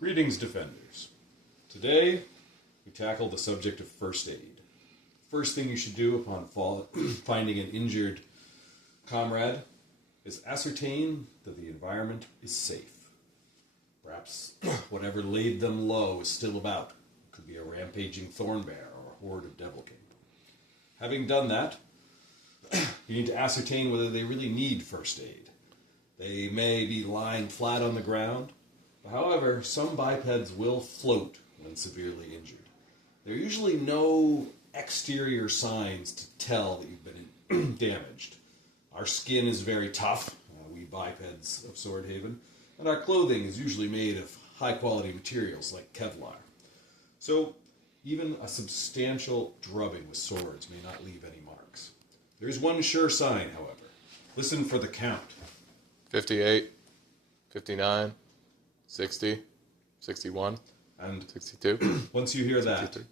Greetings, Defenders. Today, we tackle the subject of first aid. First thing you should do upon finding an injured comrade is ascertain that the environment is safe. Perhaps whatever laid them low is still about. It could be a rampaging thorn bear or a horde of devilkin. Having done that, you need to ascertain whether they really need first aid. They may be lying flat on the ground. However, some bipeds will float when severely injured. There are usually no exterior signs to tell that you've been damaged. Our skin is very tough, we bipeds of Swordhaven, and our clothing is usually made of high-quality materials like Kevlar. So, even a substantial drubbing with swords may not leave any marks. There is one sure sign, however. Listen for the count. 58, 59, 60, 61, and 62. Once you hear that, 63.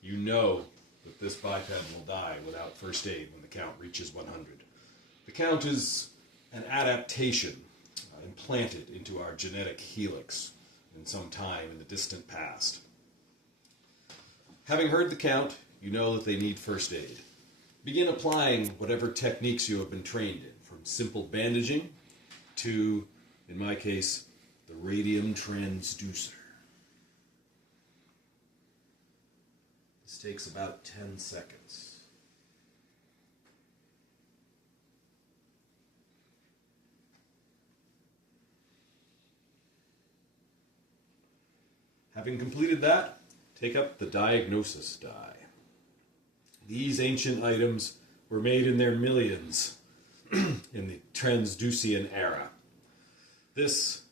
you know that this biped will die without first aid when the count reaches 100. The count is an adaptation implanted into our genetic helix in some time in the distant past. Having heard the count, you know that they need first aid. Begin applying whatever techniques you have been trained in, from simple bandaging to, in my case, the radium transducer. This takes about 10 seconds. Having completed that, take up the diagnosis die. These ancient items were made in their millions in the Transducian era. This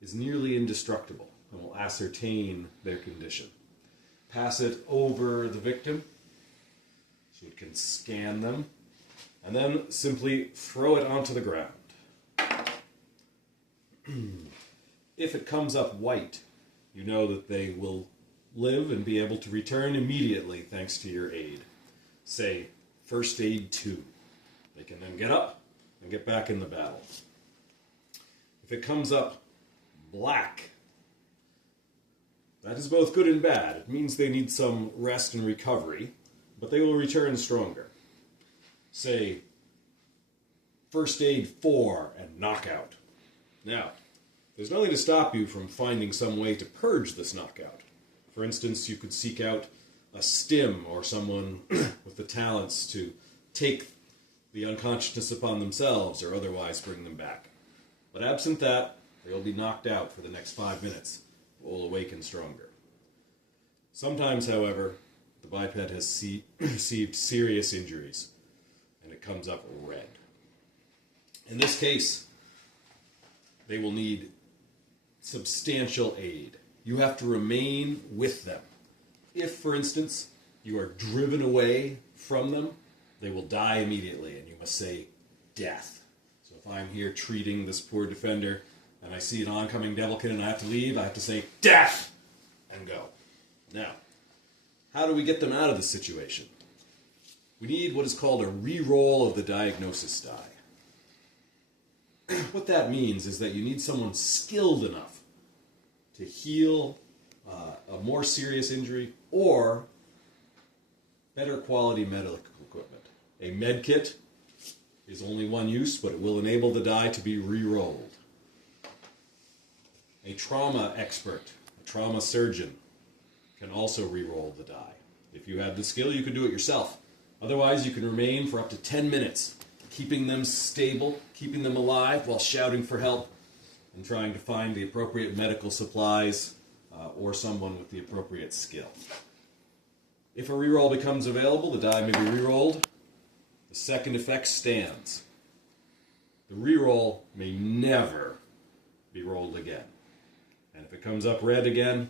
is nearly indestructible and will ascertain their condition. Pass it over the victim so it can scan them, and then simply throw it onto the ground. If it comes up white, you know that they will live and be able to return immediately thanks to your aid. Say, First Aid 2. They can then get up and get back in the battle. If it comes up black, that is both good and bad. It means they need some rest and recovery, but they will return stronger. Say, First Aid 4 and knockout. Now, there's nothing to stop you from finding some way to purge this knockout. For instance, you could seek out a stim or someone with the talents to take the unconsciousness upon themselves or otherwise bring them back. But absent that, they'll be knocked out for the next 5 minutes. Will awaken stronger. Sometimes, however, the biped has received serious injuries, and it comes up red. In this case, they will need substantial aid. You have to remain with them. If, for instance, you are driven away from them, they will die immediately, and you must say, death. So if I'm here treating this poor defender, and I see an oncoming devilkin and I have to leave, I have to say, death! And go. Now, how do we get them out of this situation? We need what is called a re-roll of the diagnosis die. What that means is that you need someone skilled enough to heal a more serious injury or better quality medical equipment. A med kit is only one use, but it will enable the die to be re-rolled. A trauma expert, a trauma surgeon, can also re-roll the die. If you have the skill, you can do it yourself. Otherwise, you can remain for up to 10 minutes, keeping them stable, keeping them alive while shouting for help, and trying to find the appropriate medical supplies or someone with the appropriate skill. If a re-roll becomes available, the die may be re-rolled. The second effect stands. The re-roll may never be rolled again. And if it comes up red again,